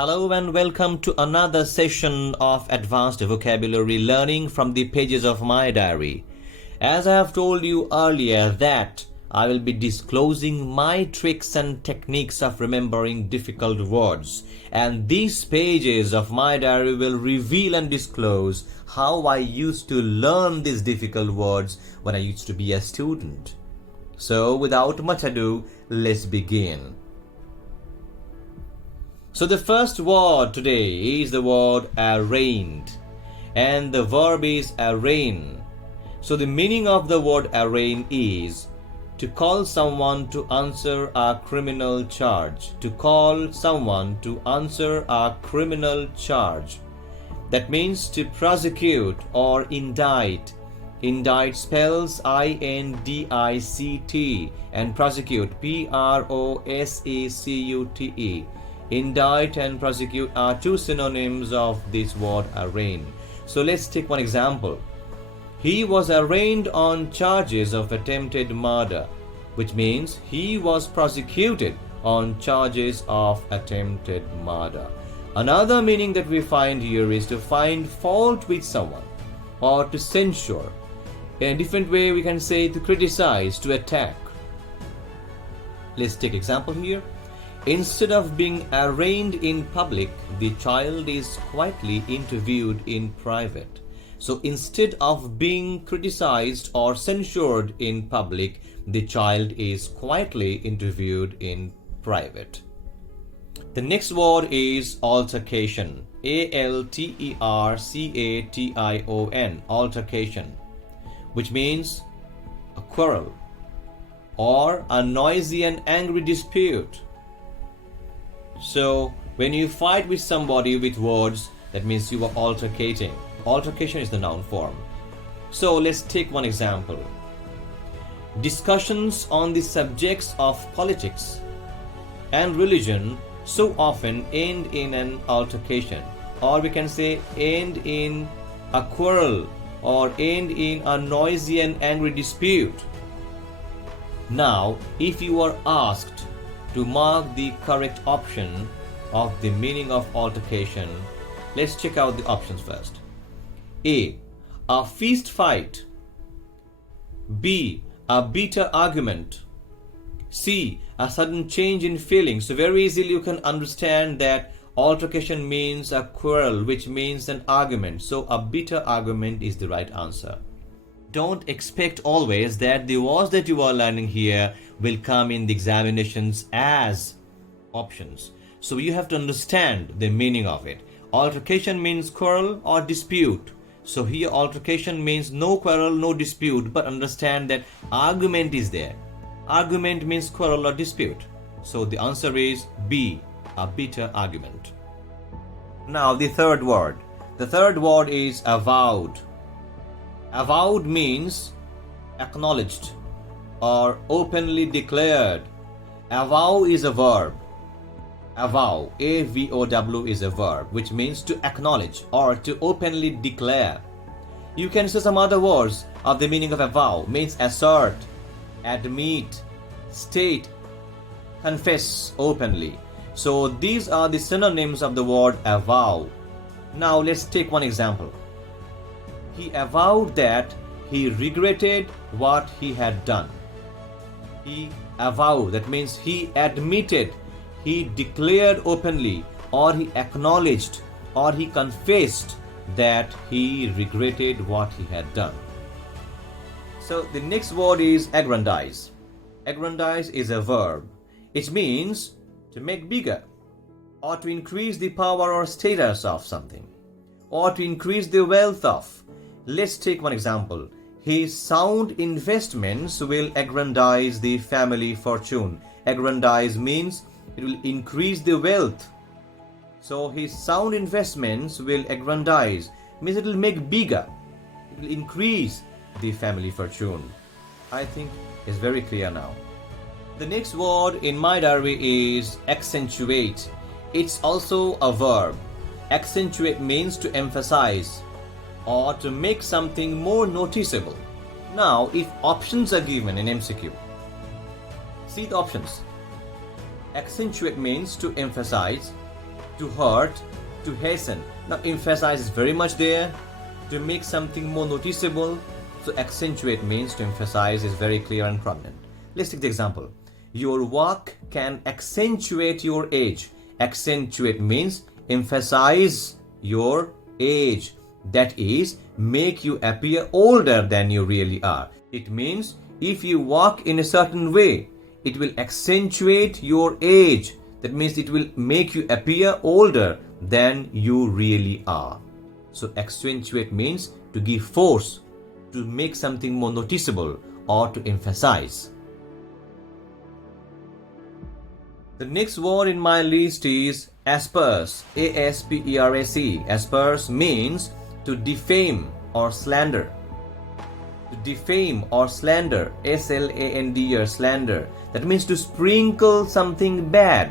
Hello and welcome to another session of advanced vocabulary learning from the pages of my diary. As I have told you earlier that I will be disclosing my tricks and techniques of remembering difficult words, and these pages of my diary will reveal and disclose how I used to learn these difficult words when I used to be a student. So without much ado, let's begin. So the first word today is the word arraigned, and the verb is arraign. So the meaning of the word arraign is to call someone to answer a criminal charge. To call someone to answer a criminal charge. That means to prosecute or indict. Indict spells I-N-D-I-C-T and prosecute P-R-O-S-E-C-U-T-E. Indict and prosecute are two synonyms of this word arraign. So let's take one example. He was arraigned on charges of attempted murder, which means he was prosecuted on charges of attempted murder. Another meaning that we find here is to find fault with someone or to censure. In a different way, we can say to criticize, to attack. Let's take example here. Instead of being arraigned in public, the child is quietly interviewed in private. So instead of being criticized or censured in public, the child is quietly interviewed in private. The next word is altercation. A-L-T-E-R-C-A-T-I-O-N. Altercation, which means a quarrel or a noisy and angry dispute. So when you fight with somebody with words, that means you are altercating. Altercation is the noun form. So let's take one example. Discussions on the subjects of politics and religion so often end in an altercation, or we can say end in a quarrel or end in a noisy and angry dispute. Now, if you are asked to mark the correct option of the meaning of altercation, let's check out the options first. A feast fight. B, a bitter argument. C, a sudden change in feeling. So very easily you can understand that altercation means a quarrel, which means an argument. So a bitter argument is the right answer. Don't expect always that the words that you are learning here will come in the examinations as options. So you have to understand the meaning of it. Altercation means quarrel or dispute. So here altercation means no quarrel, no dispute, but understand that argument is there. Argument means quarrel or dispute. So the answer is B, a bitter argument. Now the third word. The third word is avowed. Avowed means acknowledged or openly declared. Avow is a verb. Avow, A-V-O-W is a verb, which means to acknowledge or to openly declare. You can say some other words of the meaning of avow. Means assert, admit, state, confess openly. So these are the synonyms of the word avow. Now let's take one example. He avowed that he regretted what he had done. He avowed, that means he admitted, he declared openly, or he acknowledged, or he confessed that he regretted what he had done. So the next word is aggrandize. Aggrandize is a verb. It means to make bigger, or to increase the power or status of something, or to increase the wealth of. Let's take one example. His sound investments will aggrandize the family fortune. Aggrandize means it will increase the wealth. So his sound investments will aggrandize, means it will make bigger. It will increase the family fortune. I think it's very clear now. The next word in my diary is accentuate. It's also a verb. Accentuate means to emphasize or to make something more noticeable. Now, if options are given in MCQ, see the options. Accentuate means to emphasize, to hurt, to hasten. Now emphasize is very much there, to make something more noticeable. So accentuate means to emphasize is very clear and prominent. Let's take the example. Your work can accentuate your age. Accentuate means emphasize your age. That is, make you appear older than you really are. It means if you walk in a certain way, it will accentuate your age. That means it will make you appear older than you really are. So accentuate means to give force, to make something more noticeable or to emphasize. The next word in my list is asperse. A-S-P-E-R-S-E. Asperse means to defame or slander. To defame or slander. S-L-A-N-D-E-R, slander. That means to sprinkle something bad.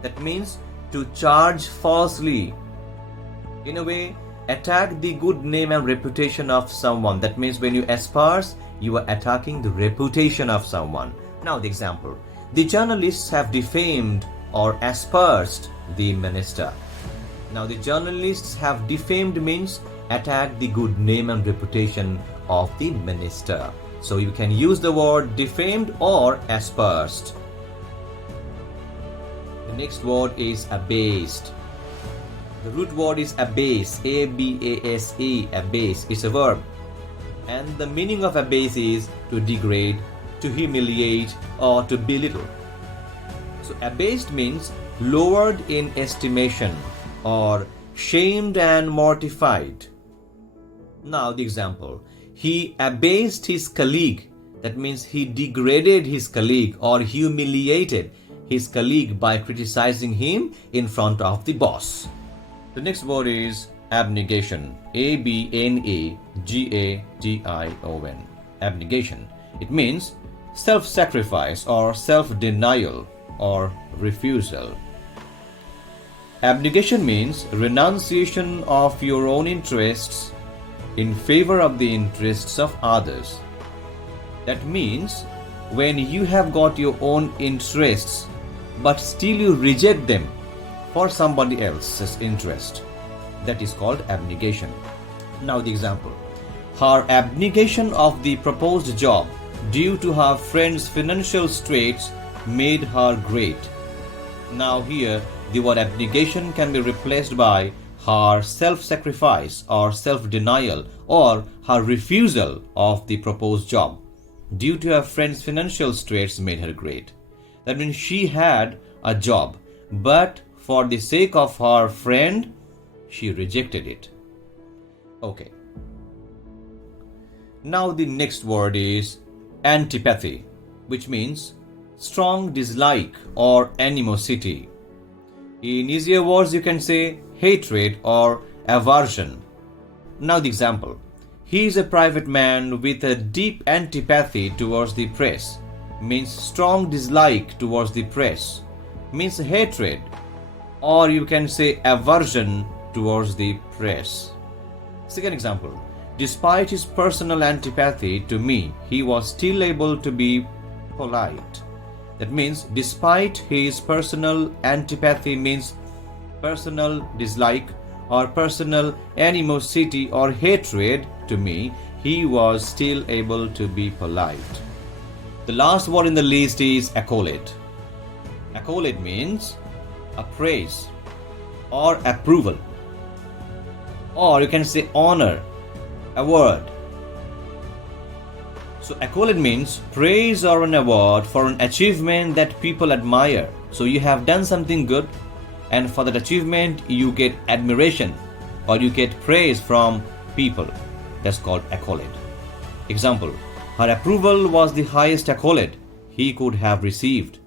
That means to charge falsely. In a way, attack the good name and reputation of someone. That means when you asperse, you are attacking the reputation of someone. Now the example. The journalists have defamed or aspersed the minister. Now the journalists have defamed means attack the good name and reputation of the minister. So you can use the word defamed or aspersed. The next word is abased. The root word is abase, A-B-A-S-E, abase. It's a verb. And the meaning of abase is to degrade, to humiliate, or to belittle. So abased means lowered in estimation or shamed and mortified. Now the example. He abased his colleague. That means he degraded his colleague or humiliated his colleague by criticizing him in front of the boss. The next word is abnegation. A-B-N-A-G-A-T-I-O-N. Abnegation. It means self-sacrifice or self-denial or refusal. Abnegation means renunciation of your own interests in favor of the interests of others. That means when you have got your own interests but still you reject them for somebody else's interest, that is called abnegation. Now the example. Her abnegation of the proposed job due to her friend's financial straits made her great. Now here the word abnegation can be replaced by her self-sacrifice or self-denial or her refusal of the proposed job due to her friend's financial straits made her great. That means she had a job, but for the sake of her friend, she rejected it. Okay. Now the next word is antipathy, which means strong dislike or animosity. In easier words, you can say hatred or aversion. Now the example. He is a private man with a deep antipathy towards the press. Means strong dislike towards the press. Means hatred. Or you can say aversion towards the press. Second example. Despite his personal antipathy to me, he was still able to be polite. That means despite his personal antipathy means personal dislike or personal animosity or hatred to me, he was still able to be polite. The last word in the list is accolade. Accolade means a praise or approval, or you can say honor, award. So accolade means praise or an award for an achievement that people admire. So you have done something good, and for that achievement you get admiration or you get praise from people. That's called accolade. Example. Her approval was the highest accolade he could have received.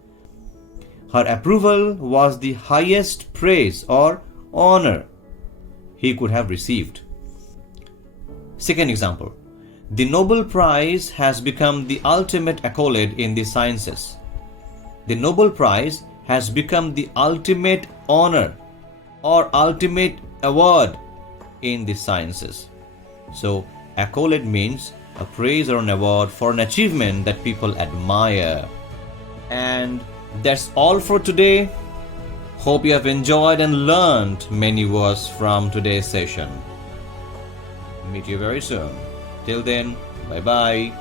Her approval was the highest praise or honor he could have received. Second example. The Nobel Prize has become the ultimate accolade in the sciences. The Nobel Prize has become the ultimate honor or ultimate award in the sciences. So, accolade means a praise or an award for an achievement that people admire. And that's all for today. Hope you have enjoyed and learned many words from today's session. Meet you very soon. Till then, bye bye.